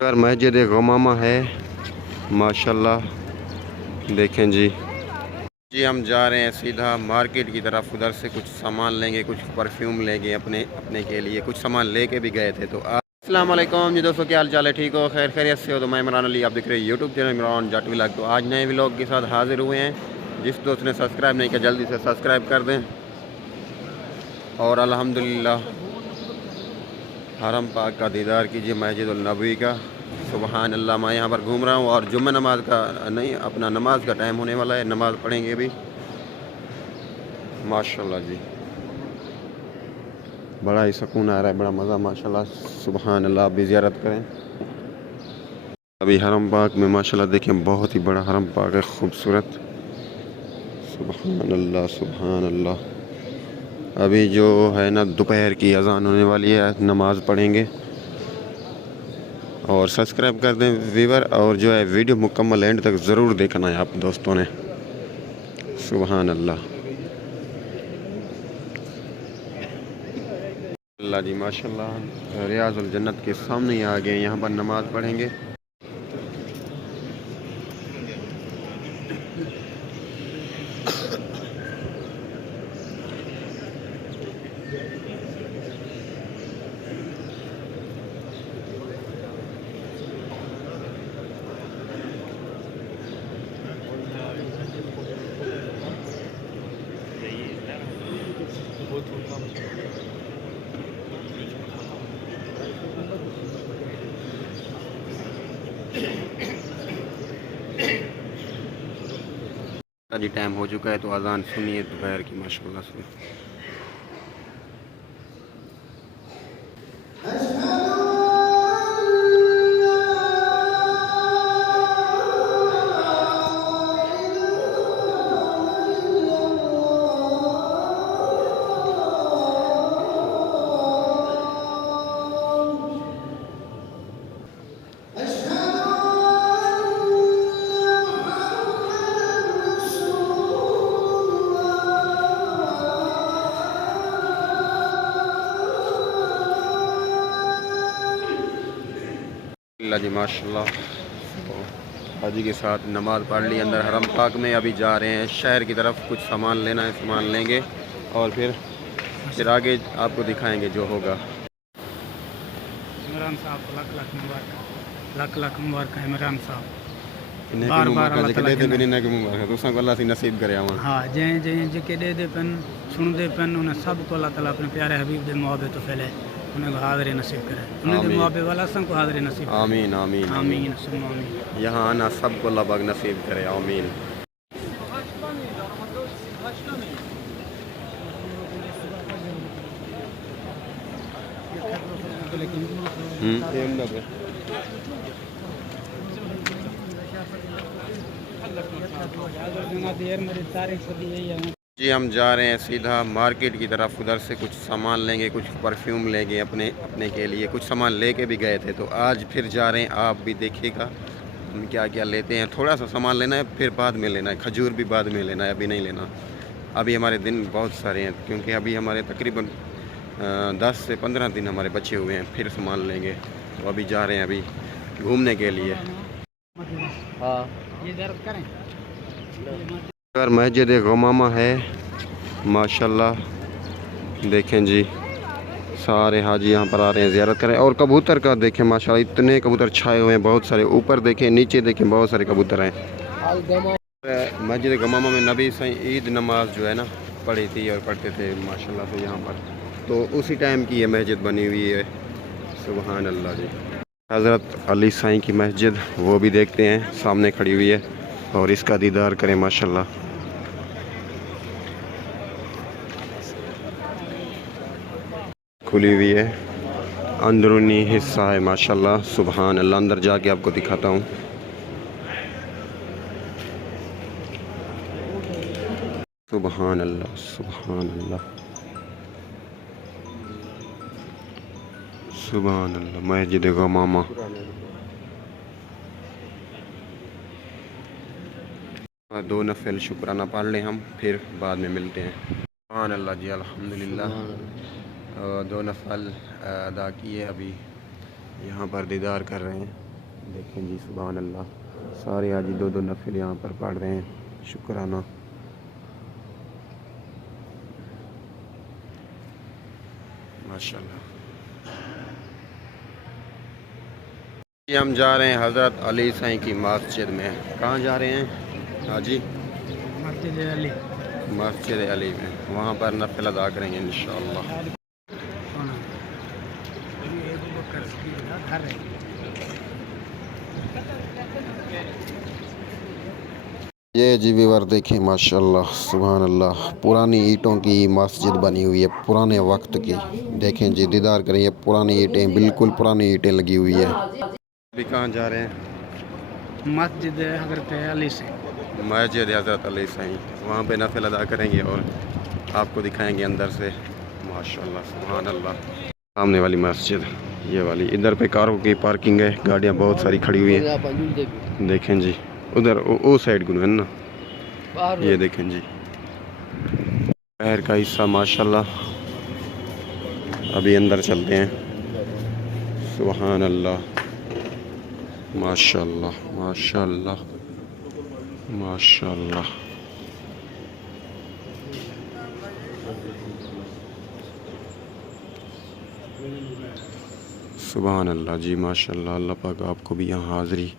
यार मस्जिद गमामा है माशाल्लाह। देखें जी हम जा रहे हैं सीधा मार्केट की तरफ। उधर से कुछ सामान लेंगे, कुछ परफ्यूम लेंगे अपने अपने के लिए। कुछ सामान लेके भी गए थे। तो अस्सलाम वालेकुम जी दोस्तों, क्या हाल चाल है? ठीक हो, खैर खैरियत से हो? तो मैं इमरान अली, आप देख रहे हैं YouTube channel Imran Jat vlog. तो आज नए व्लॉग के साथ हाजिर हुए हैं। जिस दोस्त ने सब्सक्राइब नहीं किया जल्दी से सब्सक्राइब कर दें। और अल्हम्दुलिल्लाह हरम पाक का दीदार कीजिए, मस्जिद नबवी का। सुबहान अल्लाह। मैं यहाँ पर घूम रहा हूँ और जुम्मे नमाज का नहीं, अपना नमाज का टाइम होने वाला है। नमाज़ पढ़ेंगे भी माशाल्लाह जी। बड़ा ही सुकून आ रहा है, बड़ा मज़ा माशाल्लाह। सुबहान अल्लाह। आप भी ज़ियारत करें। अभी हरम पाक में माशाल्लाह देखें, बहुत ही बड़ा हरम पाक है, खूबसूरत। सुबहान अल्लाह सुबहान अल्लाह। अभी जो है ना, दोपहर की अजान होने वाली है, नमाज़ पढ़ेंगे। और सब्सक्राइब कर दें व्यूवर, और जो है वीडियो मुकम्मल एंड तक ज़रूर देखना है आप दोस्तों ने। सुबहान अल्लाह अल्लाह जी माशाल्लाह। रियाजुल जन्नत के सामने ही आ गए, यहाँ पर नमाज़ पढ़ेंगे। जी टाइम हो चुका है, तो अजान सुनिए दोपहर की माशाल्लाह से। अल्लाह जी माशाल्लाह। हाजी के साथ नमाज़ पढ़ ली अंदर हरम पाक में। अभी जा रहे हैं शहर की तरफ, कुछ सामान लेना है, सामान लेंगे और फिर आगे आपको दिखाएंगे जो होगा। इमरान साहब को लाख लाख मुबारक, लाख लाख मुबारक इमरान साहब। बार बार अल्लाह सी नसीब करे। हाँ, जैं जैं जेके दे दे पेन सुनते पेन उन्हें सबको अल्लाह ताला अपने प्यारे हबीब दे मोहब्बत तो फैले, उन्हें को हाज़िरी नसीब करे। उन्हें दे मोहब्बत वाला सबको हाज़िरी नसीब करे। आमीन आमीन आमीन सुम्मा आमीन। यहाँ आना सबको अल्लाह पाक नसीब करे, आमीन। जी हम जा रहे हैं सीधा मार्केट की तरफ। उधर से कुछ सामान लेंगे, कुछ परफ्यूम लेंगे अपने अपने के लिए। कुछ सामान लेके भी गए थे, तो आज फिर जा रहे हैं। आप भी देखिएगा हम क्या क्या लेते हैं। थोड़ा सा सामान लेना है, फिर बाद में लेना है। खजूर भी बाद में लेना है, अभी नहीं लेना। अभी हमारे दिन बहुत सारे हैं, क्योंकि अभी हमारे तकरीबन 10 से 15 दिन हमारे बचे हुए हैं। फिर सामान लेंगे, तो अभी जा रहे हैं अभी घूमने के लिए। हाँ, यार मस्जिद गमामा है माशाल्लाह। देखें जी सारे हाजी यहाँ पर आ रहे हैं ज़ियारत करें। और कबूतर का देखें माशाल्लाह, इतने कबूतर छाए हुए हैं, बहुत सारे। ऊपर देखें, नीचे देखें, बहुत सारे कबूतर हैं। मस्जिद गमामा में नबी सही ईद नमाज जो है ना पढ़ी थी और पढ़ते थे माशाल्लाह से यहाँ पर। तो उसी टाइम की ये मस्जिद बनी हुई है। सुबहान अल्लाह जी। हज़रत अली साईं की मस्जिद, वो भी देखते हैं, सामने खड़ी हुई है। और इसका दीदार करें माशाल्लाह। खुली हुई है, अंदरूनी हिस्सा है माशाल्लाह। सुबहान अल्लाह। अंदर जाके आपको दिखाता हूँ। सुबहान अल्लाह सुबहान अल्लाह सुबहान अल्लाह। मस्जिद गमामा। दो नफल शुक्राना पढ़ लें हम, फिर बाद में मिलते हैं। सुबहान अल्लाह जी, अल्हम्दुलिल्लाह। दो नफल अदा किए, अभी यहाँ पर दीदार कर रहे हैं। देखें जी, सुभान अल्लाह, सारे हाजी दो दो नफिल यहाँ पर पढ़ रहे हैं, शुक्राना। माशाल्लाह। ये हम जा रहे हैं हज़रत अली साईं की मस्जिद में। कहाँ जा रहे हैं हाजी? मस्जिद अली। मस्जिद अली में, वहाँ पर नफिल अदा करेंगे इंशाअल्लाह। ये जी व्यूअर देखें, माशाल्लाह सुभान अल्लाह, पुरानी ईंटों की मस्जिद बनी हुई है, पुराने वक्त की। देखें जी, दीदार करें, ये पुरानी ईंटें, बिल्कुल पुरानी ईंटें लगी हुई है। अभी कहाँ जा रहे हैं? मस्जिद हज़रत अली से। मस्जिद हज़रत अली साईं, वहाँ पे नफिल अदा करेंगे और आपको दिखाएंगे अंदर से। माशाल्लाह सुभान अल्लाह। सामने वाली मस्जिद ये वाली, इधर पे कारों की पार्किंग है, गाड़ियाँ बहुत सारी खड़ी हुई हैं। देखें जी, उधर वो साइड गुन है ना, ये देखें जी पैर का हिस्सा माशाल्लाह। अभी अंदर चलते हैं। सुभान अल्लाह, माशाल्लाह माशाल्लाह माशाल्लाह। सुभान अल्लाह जी, माशाल्लाह। अल्लाह पाक आपको भी यहाँ हाज़िरी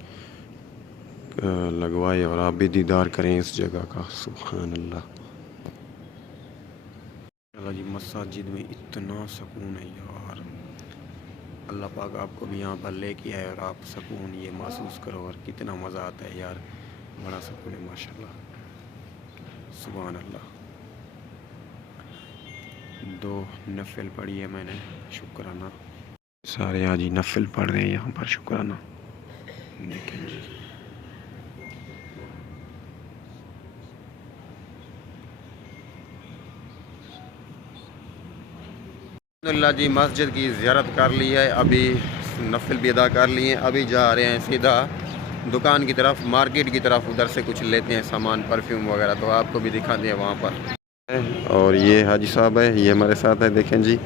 लगवाए और आप भी दीदार करें इस जगह का। सुभान अल्लाह। अल्लाह जी, मस्जिद में इतना सुकून है यार। अल्लाह पाक आपको भी यहाँ पर लेके आए और आप सुकून ये महसूस करो, और कितना मज़ा आता है यार, बड़ा सुकून है माशाल्लाह। सुभान अल्लाह। 2 नफिल पढ़ी है मैंने, शुक्राना। सारे हाजी नफिल पढ़ रहे हैं यहाँ पर, शुक्राना। देखें जी, अल्लाह जी, मस्जिद की ज़ियारत कर ली है, अभी नफिल भी अदा कर लिए हैं। अभी जा रहे हैं सीधा दुकान की तरफ, मार्केट की तरफ, उधर से कुछ लेते हैं सामान, परफ्यूम वगैरह, तो आपको भी दिखा दें वहाँ पर। और ये हाजी साहब है, ये हमारे साथ है, देखें जी।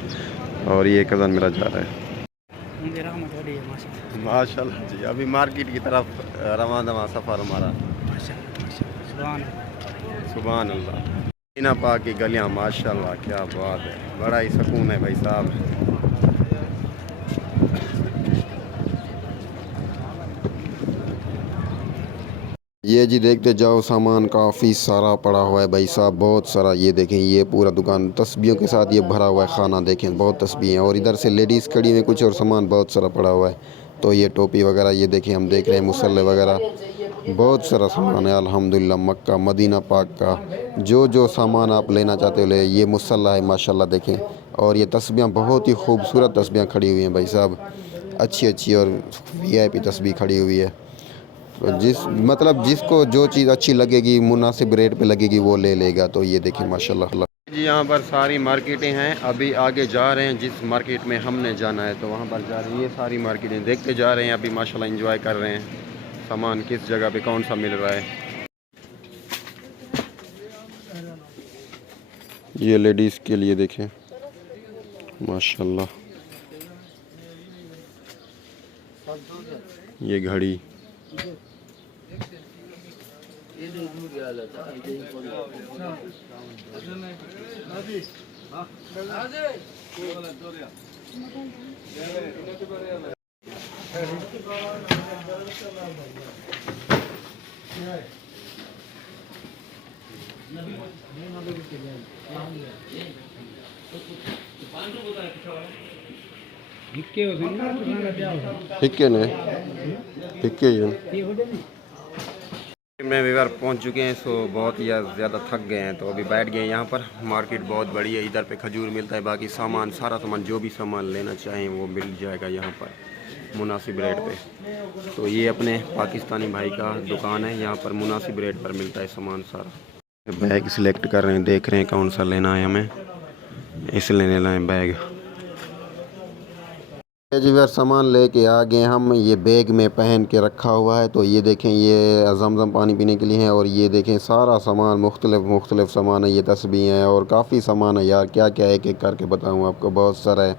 और ये कज़न मेरा जा रहा है माशाल्लाह जी। अभी मार्केट की तरफ रवां दवा सफ़र हमारा। सुभान अल्लाह। मदीना पाक की गलियाँ माशाल्लाह, क्या बात है, बड़ा ही सुकून है भाई साहब। ये जी देखते जाओ, सामान काफ़ी सारा पड़ा हुआ है भाई साहब, बहुत सारा। ये देखें, ये पूरा दुकान तस्बीहों के साथ ये भरा हुआ है खाना। देखें बहुत तस्बीहें, और इधर से लेडीज़ खड़ी हुई, कुछ और सामान बहुत सारा पड़ा हुआ है। तो ये टोपी वगैरह, ये देखें, हम देख रहे हैं मुसल्ले वगैरह, बहुत सारा सामान है अल्हम्दुलिल्लाह। मक्का मदीना पाक का जो जो सामान आप लेना चाहते हो ले। ये मुसल्ला है माशाल्लाह, देखें। और ये तस्बीहें, बहुत ही खूबसूरत तस्बीहें खड़ी हुई हैं भाई साहब, अच्छी अच्छी, और VIP तस्बीह खड़ी हुई है। तो जिसको जो चीज़ अच्छी लगेगी, मुनासिब रेट पे लगेगी, वो ले लेगा। तो ये देखिए माशाल्लाह जी, यहाँ पर सारी मार्केटें हैं। अभी आगे जा रहे हैं, जिस मार्केट में हमने जाना है तो वहाँ पर जा रहे हैं। ये सारी मार्केटें देखते जा रहे हैं, अभी माशाल्लाह एंजॉय कर रहे हैं, सामान किस जगह पे कौन सा मिल रहा है। ये लेडीज़ के लिए देखें माशाल्लाह, ये घड़ी, हिक्के ने हिक्के में विवर पहुंच चुके हैं। सो बहुत ही ज़्यादा थक गए हैं, तो अभी बैठ गए हैं यहाँ पर। मार्केट बहुत बड़ी है, इधर पे खजूर मिलता है, बाकी सामान, सारा सामान जो भी सामान लेना चाहें वो मिल जाएगा यहाँ पर मुनासिब रेट पे। तो ये अपने पाकिस्तानी भाई का दुकान है, यहाँ पर मुनासिब रेट पर मिलता है सामान सारा। बैग सिलेक्ट कर रहे हैं, देख रहे हैं कौन सा लेना है हमें, इसलिए लेना है बैग। जी यार, सामान लेके आ गए हम, ये बैग में पहन के रखा हुआ है। तो ये देखें, ये ज़मज़म पानी पीने के लिए है, और ये देखें सारा सामान मुख्तलिफ सामान है। ये तस्बीहें हैं और काफ़ी सामान है यार, क्या क्या एक एक करके बताऊँ आपको, बहुत सारा है।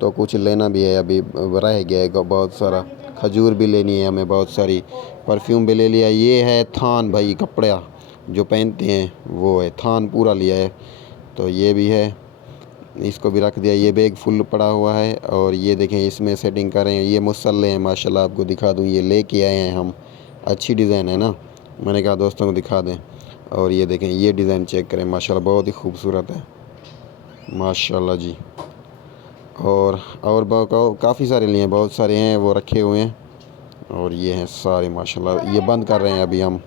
तो कुछ लेना भी है, अभी रह गया है बहुत सारा, खजूर भी लेनी है हमें बहुत सारी, परफ्यूम भी ले लिया। ये है थान भाई, कपड़ा जो पहनते हैं वो है, थान पूरा लिया है। तो ये भी है, इसको भी रख दिया। ये बैग फुल पड़ा हुआ है। और ये देखें इसमें सेटिंग कर रहे हैं। ये मुसल्ले हैं माशाल्लाह, आपको दिखा दूँ, ये लेके आए हैं हम। अच्छी डिज़ाइन है ना, मैंने कहा दोस्तों को दिखा दें। और ये देखें, ये डिज़ाइन चेक करें माशाल्लाह, बहुत ही खूबसूरत है माशाल्लाह जी। और काफ़ी सारे लिए हैं, बहुत सारे हैं वो रखे हुए हैं। और ये हैं सारे माशाल्लाह। ये बंद कर रहे हैं अभी हम।